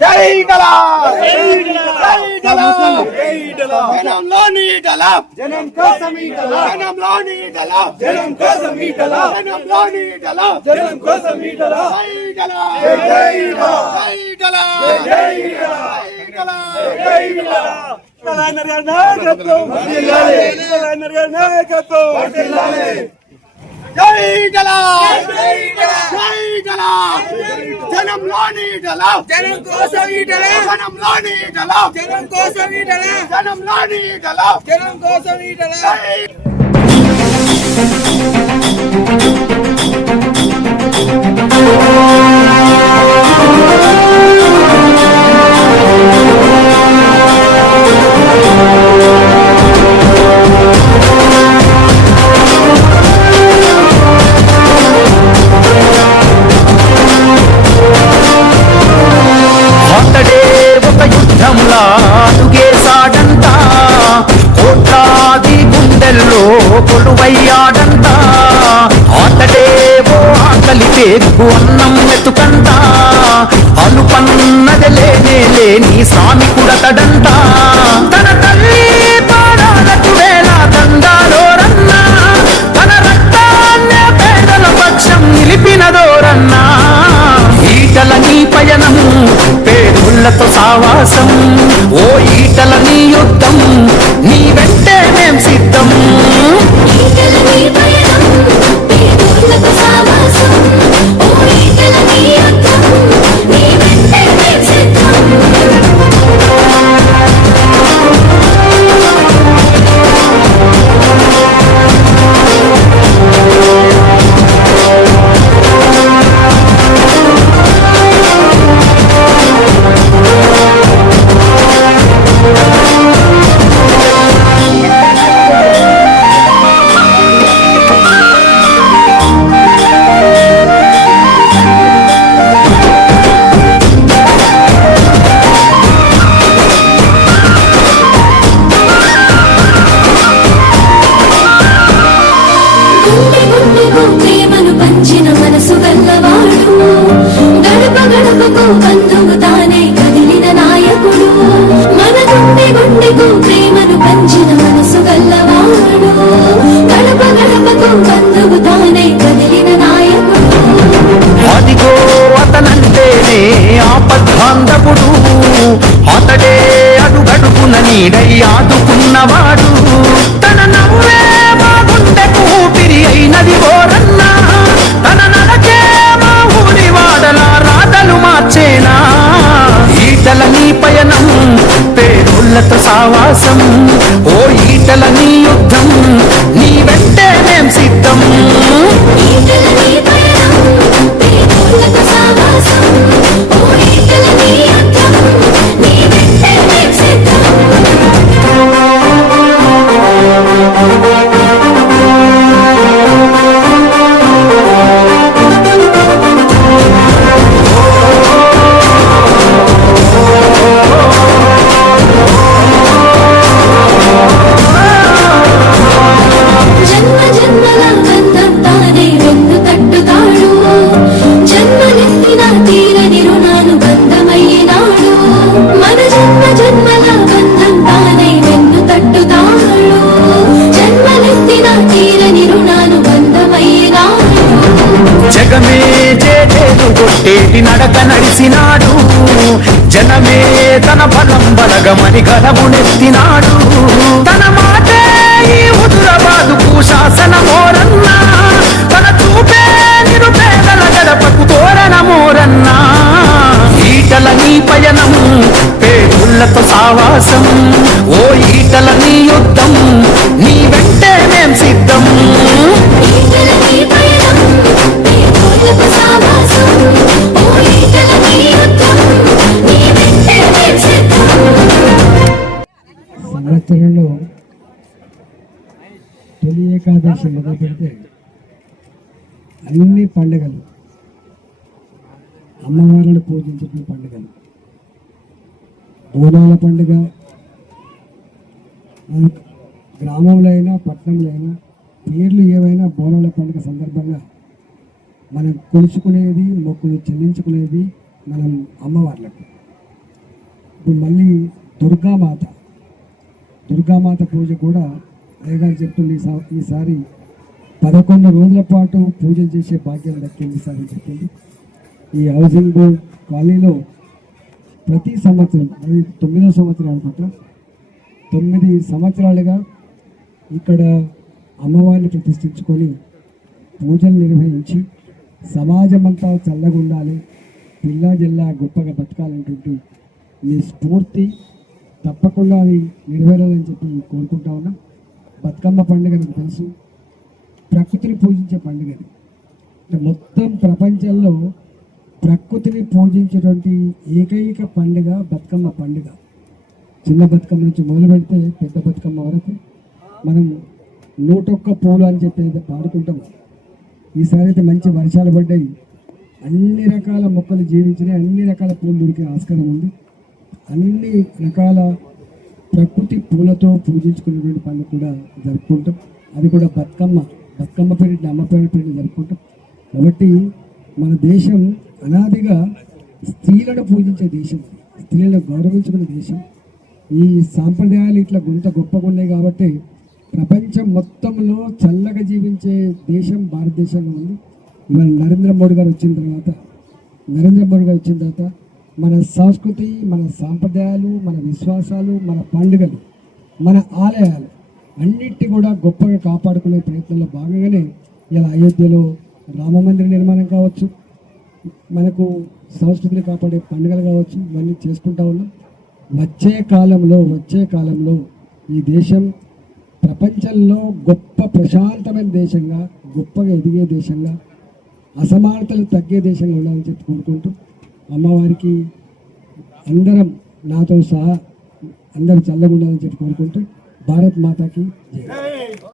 జై డలా జనంలోని డలా జనం కోసం జనంలోని డలా జనం కోసం జనంలోని డలా జనం కోసం జై డలా జై డలా. జై డలా జై డలా. తెలంగాణ నాయకత్వం. తెలంగాణ నాయకత్వం జై డలా జై డలా జనంలోని డలా జనం కోసం ఈటలా జనంలోని డలా జనం కోసం ఈటలా జనంలోని డలా జనం కోసం ఈటలా గుండెల్లో కొలువయ్యాడంట. అతడే ఆకలి పేగు అన్నం వెతుకంట. అనుపన్నది లేనే లేని సామి కుడతడంట తన గడప గడపకు బంధు జనమే తన బలం బలగమని కలమునెత్తినాడు తన మాటే ఈ హుదురాబాదుకు శాసనమోరన్నా తన చూపే నిరుపేదల గడపకు తోరణమోరన్నా. ఈటల నీ పయనము పేరుళ్ళతో సావాసం. ఓ ఈటల నీ యుద్ధం నీ వెంటే మేం సిద్ధం. ఈటల నీ పయనం పేదోళ్ళకు సావాసం. ఓ ఈటల సంవత్సరంలో తొలి ఏకాదశి మొదలు పెడితే అన్ని పండుగలు అమ్మవారిని పూజించుకునే పండుగలు. బోనాల పండుగ గ్రామంలో అయినా పట్టణంలో అయినా పేర్లు ఏవైనా బోనాల పండుగ సందర్భంగా మనం కొలుచుకునేది మొక్కులు చెల్లించుకునేది మనం అమ్మవార్లకు. మళ్ళీ దుర్గామాత. దుర్గామాత పూజ కూడా అయ్యగారు చెప్తుంది ఈసారి పదకొండు రోజుల పాటు పూజలు చేసే భాగ్యం దక్కింది సార్ అని చెప్పింది. ఈ హౌసింగ్ బోర్డ్ కాలనీలో ప్రతి సంవత్సరం అది తొమ్మిదో సంవత్సరం అనుకుంటా తొమ్మిది సంవత్సరాలుగా ఇక్కడ అమ్మవారిని ప్రతిష్ఠించుకొని పూజలు నిర్వహించి సమాజమంతా చల్లగా ఉండాలి పిల్లా జిల్లా గొప్పగా బతకాలనేటువంటి మీ స్ఫూర్తి తప్పకుండా అది నెరవేరాలని చెప్పి కోరుకుంటా ఉన్నా. బతుకమ్మ పండుగ నాకు తెలుసు. ప్రకృతిని పూజించే పండుగ అంటే మొత్తం ప్రపంచంలో ప్రకృతిని పూజించేటువంటి ఏకైక పండుగ బతుకమ్మ పండుగ. చిన్న బతుకమ్మ నుంచి మొదలు పెడితే పెద్ద బతుకమ్మ వరకు మనం నూటొక్క పూలు అని చెప్పి అయితే పాడుకుంటాం. ఈసారి అయితే మంచి వర్షాలు పడ్డాయి. అన్ని రకాల మొక్కలు జీవించినాయి. అన్ని రకాల పూలు దొరికే ఆస్కారం ఉంది. అన్ని రకాల ప్రకృతి పూలతో పూజించుకునేటువంటి పనులు కూడా జరుపుకుంటాం. అది కూడా బతుకమ్మ బతుకమ్మ పేరు అమ్మ పేరు పేరిట జరుపుకుంటాం. కాబట్టి మన దేశం అనాదిగా స్త్రీలను పూజించే దేశం స్త్రీలను గౌరవించుకునే దేశం. ఈ సాంప్రదాయాలు ఇట్లా గుంత గొప్పగా ఉన్నాయి కాబట్టి ప్రపంచం మొత్తంలో చల్లగా జీవించే దేశం భారతదేశంలో ఉంది. ఇవాళ నరేంద్ర మోడీ గారు వచ్చిన తర్వాత నరేంద్ర మోడీ గారు వచ్చిన తర్వాత మన సంస్కృతి మన సాంప్రదాయాలు మన విశ్వాసాలు మన పండుగలు మన ఆలయాలు అన్నిటి కూడా గొప్పగా కాపాడుకునే ప్రయత్నంలో భాగంగానే ఇలా అయోధ్యలో రామ మందిర నిర్మాణం కావచ్చు మనకు సంస్కృతిని కాపాడే పండుగలు కావచ్చు ఇవన్నీ చేసుకుంటా ఉన్నాం. వచ్చే కాలంలో వచ్చే కాలంలో ఈ దేశం ప్రపంచంలో గొప్ప ప్రశాంతమైన దేశంగా గొప్పగా ఎదిగే దేశంగా అసమానతలు తగ్గే దేశంగా ఉండాలని చెప్పి కోరుకుంటూ అమ్మవారికి అందరం నాతో సహా అందరూ చల్లగుండాలని చెప్పి కోరుకుంటూ భారత్ మాతాకి